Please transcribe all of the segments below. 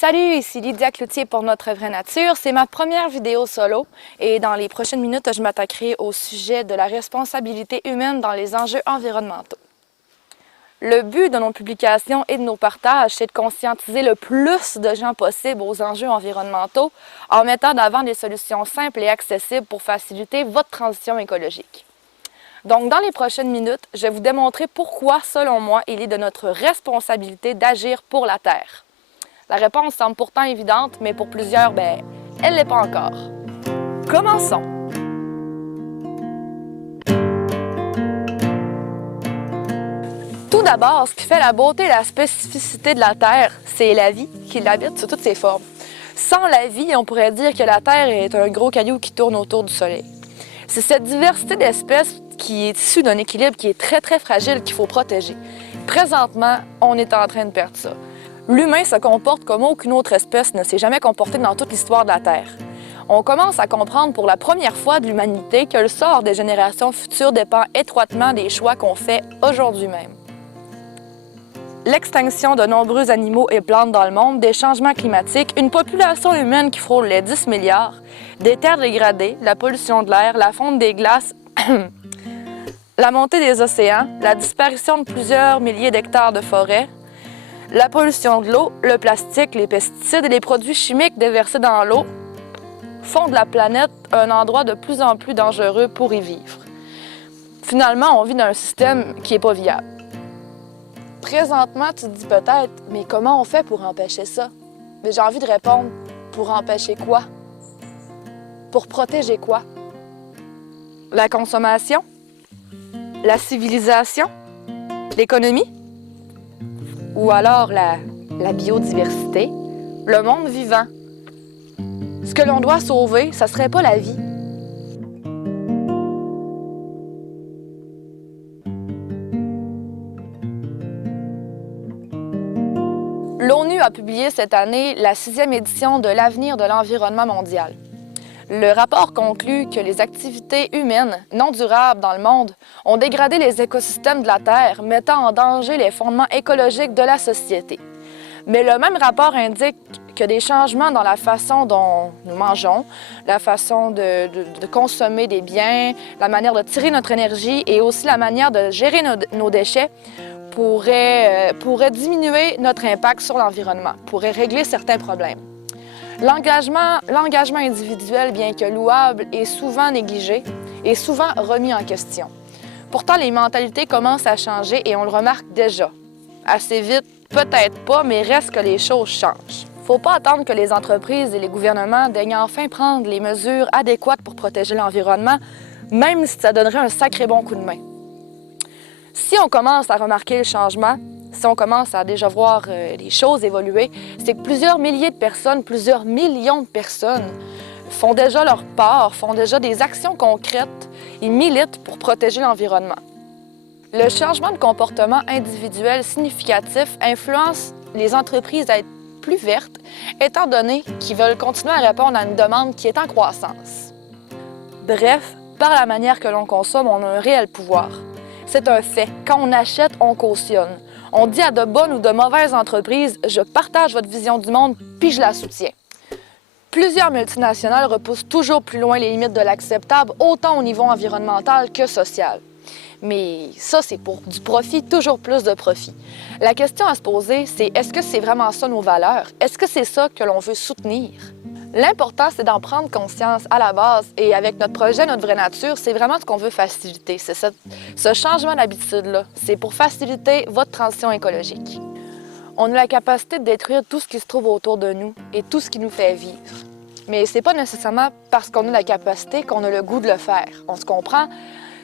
Salut, ici Lydia Cloutier pour Notre Vraie Nature. C'est ma première vidéo solo et dans les prochaines minutes, je m'attaquerai au sujet de la responsabilité humaine dans les enjeux environnementaux. Le but de nos publications et de nos partages, c'est de conscientiser le plus de gens possible aux enjeux environnementaux en mettant d'avant des solutions simples et accessibles pour faciliter votre transition écologique. Donc, dans les prochaines minutes, je vais vous démontrer pourquoi, selon moi, il est de notre responsabilité d'agir pour la Terre. La réponse semble pourtant évidente, mais pour plusieurs, elle ne l'est pas encore. Commençons! Tout d'abord, ce qui fait la beauté et la spécificité de la Terre, c'est la vie qui l'habite sous toutes ses formes. Sans la vie, on pourrait dire que la Terre est un gros caillou qui tourne autour du Soleil. C'est cette diversité d'espèces qui est issue d'un équilibre qui est très fragile qu'il faut protéger. Présentement, on est en train de perdre ça. L'humain se comporte comme aucune autre espèce ne s'est jamais comportée dans toute l'histoire de la Terre. On commence à comprendre pour la première fois de l'humanité que le sort des générations futures dépend étroitement des choix qu'on fait aujourd'hui même. L'extinction de nombreux animaux et plantes dans le monde, des changements climatiques, une population humaine qui frôle les 10 milliards, des terres dégradées, la pollution de l'air, la fonte des glaces, la montée des océans, la disparition de plusieurs milliers d'hectares de forêts, la pollution de l'eau, le plastique, les pesticides et les produits chimiques déversés dans l'eau font de la planète un endroit de plus en plus dangereux pour y vivre. Finalement, on vit dans un système qui n'est pas viable. Présentement, tu te dis peut-être, mais comment on fait pour empêcher ça? Mais j'ai envie de répondre, pour empêcher quoi? Pour protéger quoi? La consommation? La civilisation? L'économie? Ou alors la biodiversité, le monde vivant. Ce que l'on doit sauver, ça serait pas la vie. L'ONU a publié cette année la 6e édition de l'Avenir de l'environnement mondial. Le rapport conclut que les activités humaines non durables dans le monde ont dégradé les écosystèmes de la Terre, mettant en danger les fondements écologiques de la société. Mais le même rapport indique que des changements dans la façon dont nous mangeons, la façon de consommer des biens, la manière de tirer notre énergie et aussi la manière de gérer nos déchets pourraient diminuer notre impact sur l'environnement, pourraient régler certains problèmes. L'engagement individuel, bien que louable, est souvent négligé et souvent remis en question. Pourtant, les mentalités commencent à changer et on le remarque déjà. Assez vite, peut-être pas, mais reste que les choses changent. Faut pas attendre que les entreprises et les gouvernements daignent enfin prendre les mesures adéquates pour protéger l'environnement, même si ça donnerait un sacré bon coup de main. Si on commence à remarquer le changement, si on commence à déjà voir les choses évoluer, c'est que plusieurs milliers de personnes, plusieurs millions de personnes font déjà leur part, font déjà des actions concrètes et militent pour protéger l'environnement. Le changement de comportement individuel significatif influence les entreprises à être plus vertes, étant donné qu'ils veulent continuer à répondre à une demande qui est en croissance. Bref, par la manière que l'on consomme, on a un réel pouvoir. C'est un fait. Quand on achète, on cautionne. On dit à de bonnes ou de mauvaises entreprises « Je partage votre vision du monde, puis je la soutiens ». Plusieurs multinationales repoussent toujours plus loin les limites de l'acceptable, autant au niveau environnemental que social. Mais ça, c'est pour du profit, toujours plus de profit. La question à se poser, c'est est-ce que c'est vraiment ça nos valeurs? Est-ce que c'est ça que l'on veut soutenir? L'important, c'est d'en prendre conscience à la base et avec notre projet Notre Vraie Nature, c'est vraiment ce qu'on veut faciliter. C'est ce changement d'habitude-là. C'est pour faciliter votre transition écologique. On a la capacité de détruire tout ce qui se trouve autour de nous et tout ce qui nous fait vivre. Mais c'est pas nécessairement parce qu'on a la capacité qu'on a le goût de le faire. On se comprend?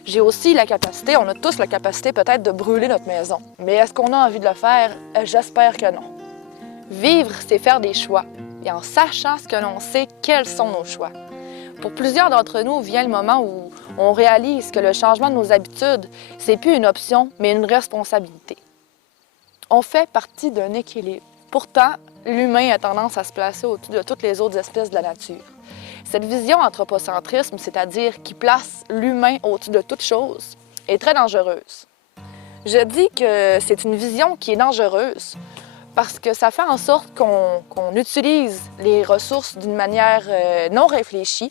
J'ai aussi la capacité, on a tous la capacité peut-être de brûler notre maison. Mais est-ce qu'on a envie de le faire? J'espère que non. Vivre, c'est faire des choix. Et en sachant ce que l'on sait, quels sont nos choix. Pour plusieurs d'entre nous, vient le moment où on réalise que le changement de nos habitudes, c'est plus une option, mais une responsabilité. On fait partie d'un équilibre. Pourtant, l'humain a tendance à se placer au-dessus de toutes les autres espèces de la nature. Cette vision anthropocentrisme, c'est-à-dire qui place l'humain au-dessus de toute chose, est très dangereuse. Je dis que c'est une vision qui est dangereuse, parce que ça fait en sorte qu'on utilise les ressources d'une manière non réfléchie.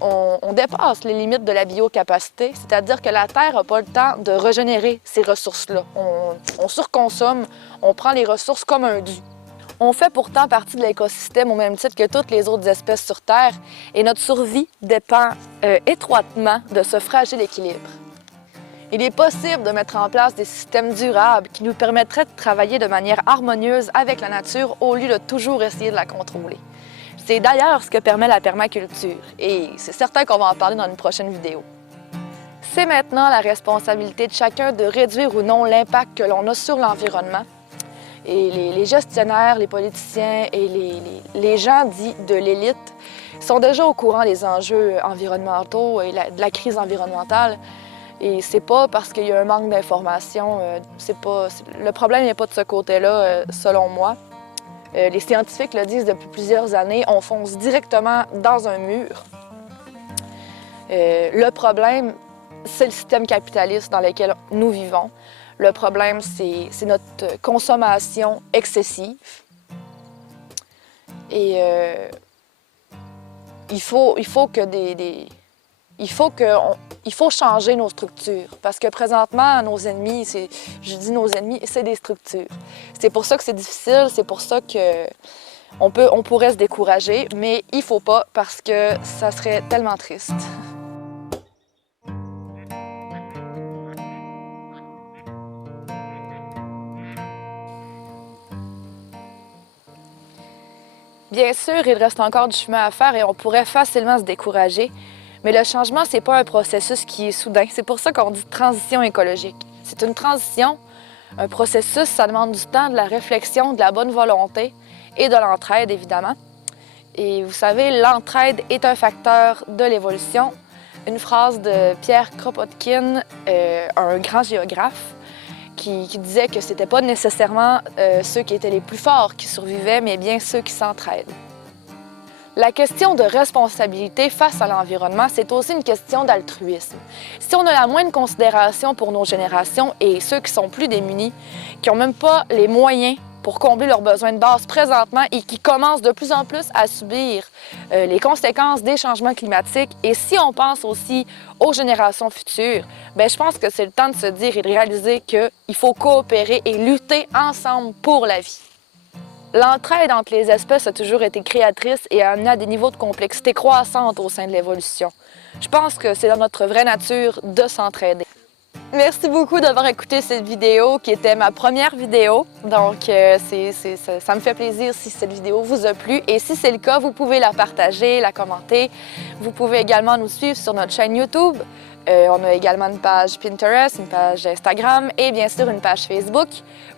On dépasse les limites de la biocapacité, c'est-à-dire que la Terre n'a pas le temps de régénérer ces ressources-là. On surconsomme, on prend les ressources comme un dû. On fait pourtant partie de l'écosystème au même titre que toutes les autres espèces sur Terre et notre survie dépend étroitement de ce fragile équilibre. Il est possible de mettre en place des systèmes durables qui nous permettraient de travailler de manière harmonieuse avec la nature au lieu de toujours essayer de la contrôler. C'est d'ailleurs ce que permet la permaculture et c'est certain qu'on va en parler dans une prochaine vidéo. C'est maintenant la responsabilité de chacun de réduire ou non l'impact que l'on a sur l'environnement. Et les gestionnaires, les politiciens et les gens dits de l'élite sont déjà au courant des enjeux environnementaux et de la crise environnementale. Et c'est pas parce qu'il y a un manque d'information, le problème n'est pas de ce côté-là, selon moi. Les scientifiques le disent depuis plusieurs années, on fonce directement dans un mur. Le problème, c'est le système capitaliste dans lequel nous vivons. Le problème, c'est notre consommation excessive. Et il faut changer nos structures. Parce que présentement, nos ennemis, je dis nos ennemis, c'est des structures. C'est pour ça que c'est difficile, c'est pour ça qu'on pourrait se décourager, mais il ne faut pas parce que ça serait tellement triste. Bien sûr, il reste encore du chemin à faire et on pourrait facilement se décourager, mais le changement, ce n'est pas un processus qui est soudain. C'est pour ça qu'on dit transition écologique. C'est une transition, un processus, ça demande du temps, de la réflexion, de la bonne volonté et de l'entraide, évidemment. Et vous savez, l'entraide est un facteur de l'évolution. Une phrase de Pierre Kropotkin, un grand géographe, qui disait que c'était pas nécessairement ceux qui étaient les plus forts qui survivaient, mais bien ceux qui s'entraident. La question de responsabilité face à l'environnement, c'est aussi une question d'altruisme. Si on a la moindre considération pour nos générations et ceux qui sont plus démunis, qui n'ont même pas les moyens pour combler leurs besoins de base présentement et qui commencent de plus en plus à subir les conséquences des changements climatiques, et si on pense aussi aux générations futures, bien, je pense que c'est le temps de se dire et de réaliser qu'il faut coopérer et lutter ensemble pour la vie. L'entraide entre les espèces a toujours été créatrice et a amené à des niveaux de complexité croissantes au sein de l'évolution. Je pense que c'est dans notre vraie nature de s'entraider. Merci beaucoup d'avoir écouté cette vidéo qui était ma première vidéo. Donc, ça me fait plaisir si cette vidéo vous a plu. Et si c'est le cas, vous pouvez la partager, la commenter. Vous pouvez également nous suivre sur notre chaîne YouTube. On a également une page Pinterest, une page Instagram et bien sûr une page Facebook.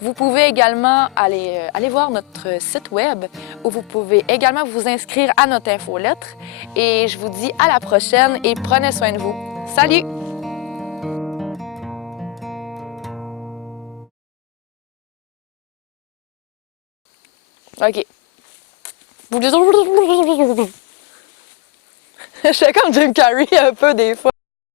Vous pouvez également aller voir notre site web où vous pouvez également vous inscrire à notre infolettre. Et je vous dis à la prochaine et prenez soin de vous. Salut! OK. Je fais comme Jim Carrey un peu des fois.